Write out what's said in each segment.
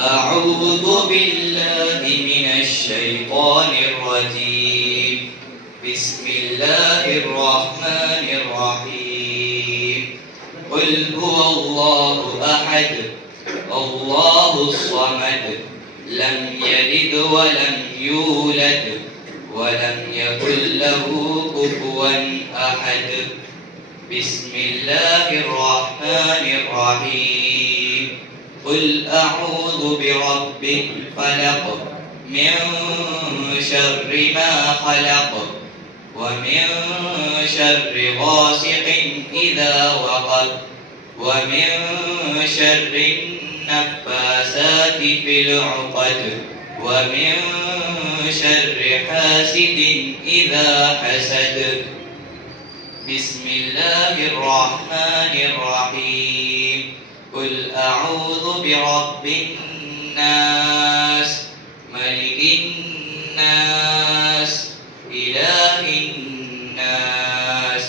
أعوذ بالله من الشيطان الرجيم. بسم الله الرحمن الرحيم. قل هو الله أحد الله الصمد لم يلد ولم يولد ولم يكن له كفوا أحد. بسم الله الرحمن الرحيم. قل أعوذ برب الفلق من شر ما خلق ومن شر غاسق إذا وقب ومن شر النفاسات في العقد ومن شر حاسد إذا حسد. بسم الله الرحمن الرحيم. قل أعوذ برب الناس ملك الناس إله الناس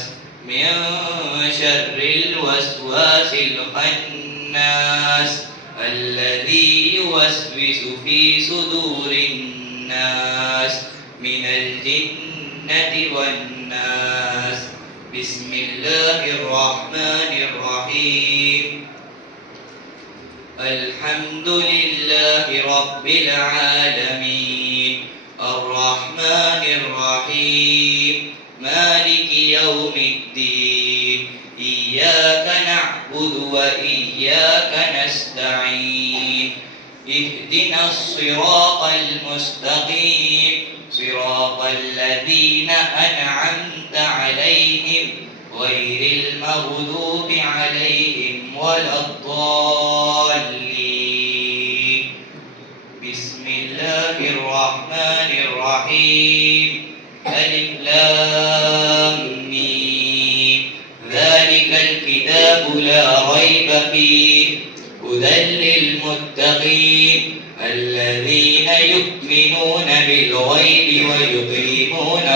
من شر الوسواس الخناس الذي يوسوس في صدور الناس من الجنة والناس. بسم الله الرحمن الرحيم. الحمد لله رب العالمين الرحمن الرحيم مالك يوم الدين إياك نعبد وإياك نستعين اهدنا الصراط المستقيم صراط الذين أنعمت عليهم غير المغضوب عليهم ولا الضالين. بسم الله الرحمن الرحيم. ألف لام ميم ذلك الكتاب لا ريب فيه هدى للمتقين الذين يؤمنون بالغيب ويقيمون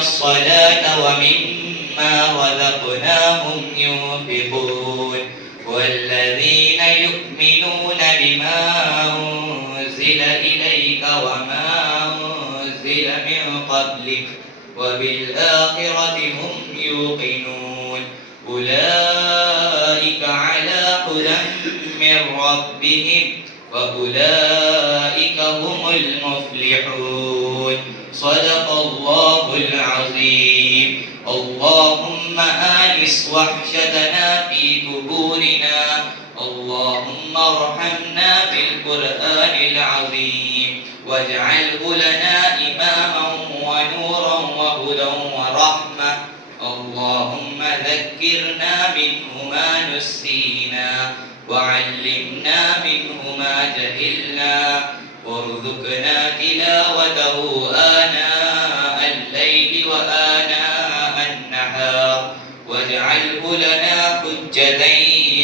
الصلاة ومما رزقناهم ينفقون والذين يؤمنون بما أنزل إليك وما أنزل من قبلك وبالآخرة هم يوقنون أولئك على هدى من ربهم وأولئك هم المفلحون. صدق الله العظيم. اللهم آنس وحشتنا في قبورنا اللهم ارحمنا بالقرآن العظيم واجعله لنا إماما ونورا وهدى ورحمة. اللهم ذكرنا منه ما نسينا وعلمنا منه ما جهلنا وارزقنا تلاوته آناء الليل وآناء النهار واجعله لنا حجة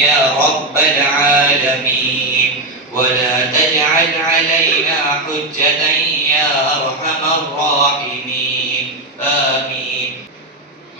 يا رب العالمين ولا تجعل علينا حجة يا أرحم الراحمين. آمين.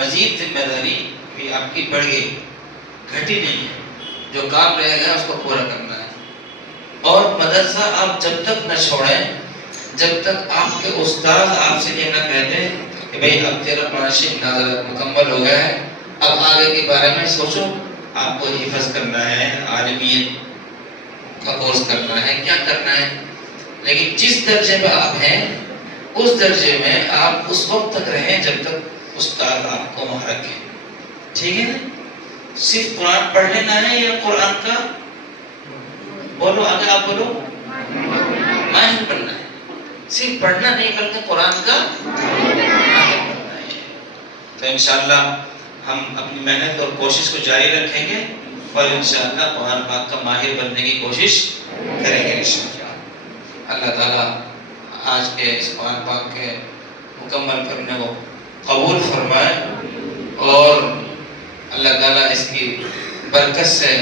مزید ذمہ داری بھی آپ کی بڑھ گئی، گھٹی نہیں ہے، جو کام رہ گیا اس کو پورا کرنا ہے۔ اور مدرسہ آپ جب تک نہ چھوڑیں جب تک آپ کے استاد آپ سے یہ نہ کہتے کہ بھئی اب تیرا پڑھنا مکمل ہو گیا ہے، اب آگے کے بارے میں سوچو، آپ کو حفظ کرنا ہے، عالمیت کا کورس کرنا ہے، کیا کرنا ہے، لیکن جس درجے پہ آپ ہیں اس درجے میں آپ اس وقت تک رہیں جب تک استاد آپ کو وہاں رکھے، ٹھیک ہے نا؟ صرف قرآن پڑھ لینا ہے یا قرآن کا بولو، آگے آپ بولو، ماہر بننا ہے، صرف پڑھنا نہیں بلکہ قرآن کا ماہر بننا ہے۔ تو انشاءاللہ ہم اپنی محنت اور کوشش کو جاری رکھیں گے اور انشاءاللہ قرآن پاک کا ماہر بننے کی کوشش کریں گے انشاءاللہ۔ اللہ تعالیٰ آج کے اس قرآن پاک کے مکمل کرنے کو قبول فرمائے اور اللہ تعالیٰ اس کی برکت سے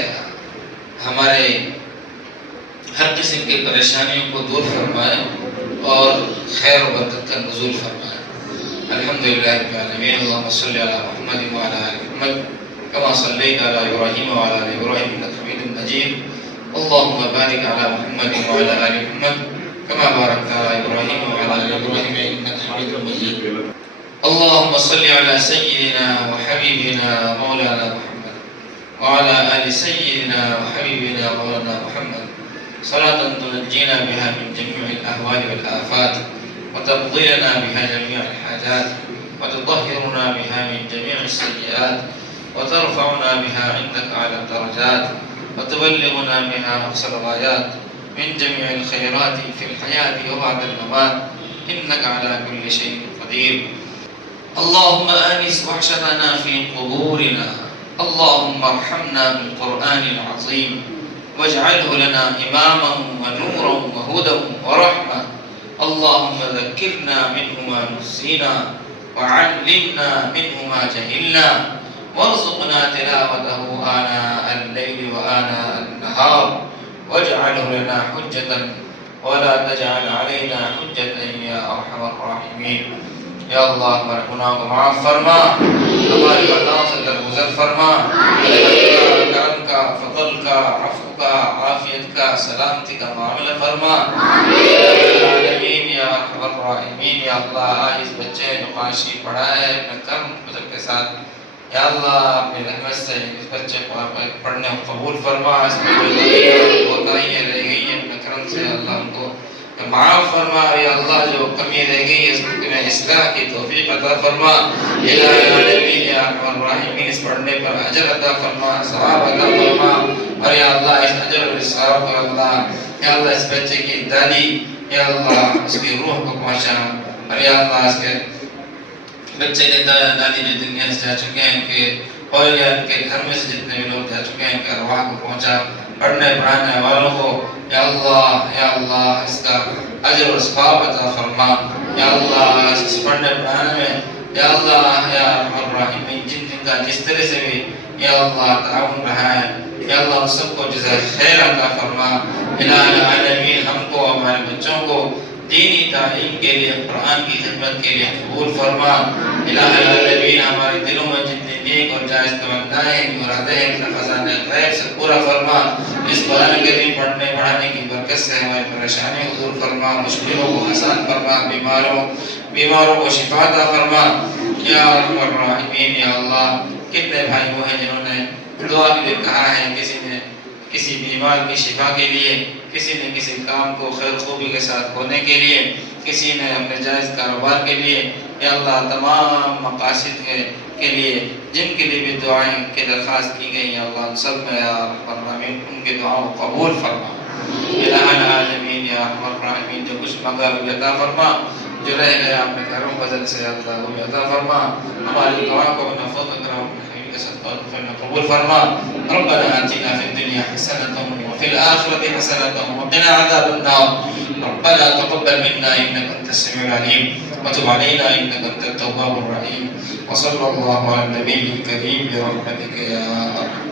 ہمارے ہر قسم کی پریشانیوں کو دور فرمائے اور خیر و برکت کا نزول فرمائے۔ الحمدللہ رب العالمین، اللہم صلی علی محمد وعلی آل محمد کما صلیت علی ابراہیم وعلی آل ابراہیم انک حمید مجید، اللہم بارک علی محمد وعلی آل محمد کما بارکت علی ابراہیم وعلی آل ابراہیم انک حمید مجید، اللہم صلی علی سیدنا وحبیبنا مولانا محمد وعلى آل سيدنا وحبيبنا مولانا محمد صلاة تنجينا بها من جميع الأهوال والآفات وتقضي لنا بها جميع الحاجات وتطهرنا بها من جميع السيئات وترفعنا بها عندك أعلى الدرجات وتبلغنا بها أقصى الغايات من جميع الخيرات في الحياة وبعد الممات إنك على كل شيء قدير، اللهم آنس وحشتنا في قبورنا، اللهم ارحمنا بالقرآن العظيم واجعله لنا إماما ونورا وهدى ورحمة، اللهم ذكرنا منه ما نسينا وعلمنا منه ما جهلنا وارزقنا تلاوته آناء الليل وآناء النهار واجعله لنا حجة ولا تجعل علينا حجة يا أرحم الراحمين۔ یا اللہ ہمارے گناہوں کو معاف فرما، ہماری خطاؤں سے درگزر فرما، کرم کا، فضل کا، عفو کا، عافیت کا، سلامتی کا معاملہ فرما، آمین یا ارحم الراحمین۔ یا اللہ آج اس بچے جو قاشی پڑھا ہے اپنے کرم فضل کے ساتھ، یا اللہ اپنی رحمت سے اس بچے کو پڑھنے کو قبول فرما، اس میں جو کوتاہیاں رہ گئی ہیں اپنے کرم سے اللہ ان کو معاف فرما، یا اللہ جو کمی رہ گئی ہے اس میں اصلاح کی توفیق عطا فرما، الہ العالمین یا ارحم الراحمین اس پڑھنے پر اجر عطا فرما، ثواب عطا فرما، اور یا اللہ اس اجر اور اس ثواب کو یا اللہ اس بچے کی دادی یا اللہ اس کی روح کو پہنچا، اور یا اللہ اس کے بچے کے دادی جو دنیا سے جا چکے ہیں ان کے اور یا ان کے گھر میں سے جتنے بھی لوگ جا چکے ہیں ان کے ارواح کو پہنچا، پڑھنے پڑھانے والوں کو یا اللہ اس کا اجر و ثواب عطا فرما، یا اللہ اس پڑھنے پڑھانے میں یا اللہ یا ارحم الراحمین جن کا جس طرح سے بھی یا اللہ تعاون رہا ہے یا اللہ سب کو جزائے خیر عطا فرما، الہ العالمین ہم کو ہمارے بچوں کو دینی تعلیم کے لیے قرآن کی خدمت کے لیے قبول فرما، الہ العالمین ہمارے دلوں میں جتنے نیک اور جائز تمنائیں مرادیں ہیں اپنے خزانے غیب سے پورا فرما، اس قرآن کریم پڑھنے پڑھانے کی برکت سے ہماری پریشانی کو دور فرما، مشکلوں کو آسان فرما، بیماروں کو شفا عطا فرما، یا ارحم الراحمین۔ یا اللہ کتنے بھائی وہ ہیں جنہوں نے دعا کے لیے کہا ہے، کسی نے کسی بیمار کی شفا کے لیے، کسی نے کسی کام کو خیر خوبی کے ساتھ ہونے کے لیے، کسی نے اپنے جائز کاروبار کے لیے، یا اللہ تمام مقاصد کے لیے جن کے لیے بھی دعائیں کی درخواست کی گئی، یا اللہ ان سب میں یا ارحم الراحمین ان کی دعاؤں کو قبول فرما، الہ العالمین یا ارحم الراحمین جو کچھ مانگا وہ بھی عطا فرما، جو رہ گیا اپنے گھروں فضل سے اللہ وہ بھی عطا فرما، ہماری دعا کو اپنا فضل کرم کے صدقہ قبول فرما، ربنا آتنا فی الدنیا حسنة وفي الآخرة حسنة وقنا عذاب النار، ربنا تقبل منا إنك أنت السميع العليم وتب علينا إنك أنت التواب الرحيم، وصلى الله على النبي الكريم برحمتك يا أرحم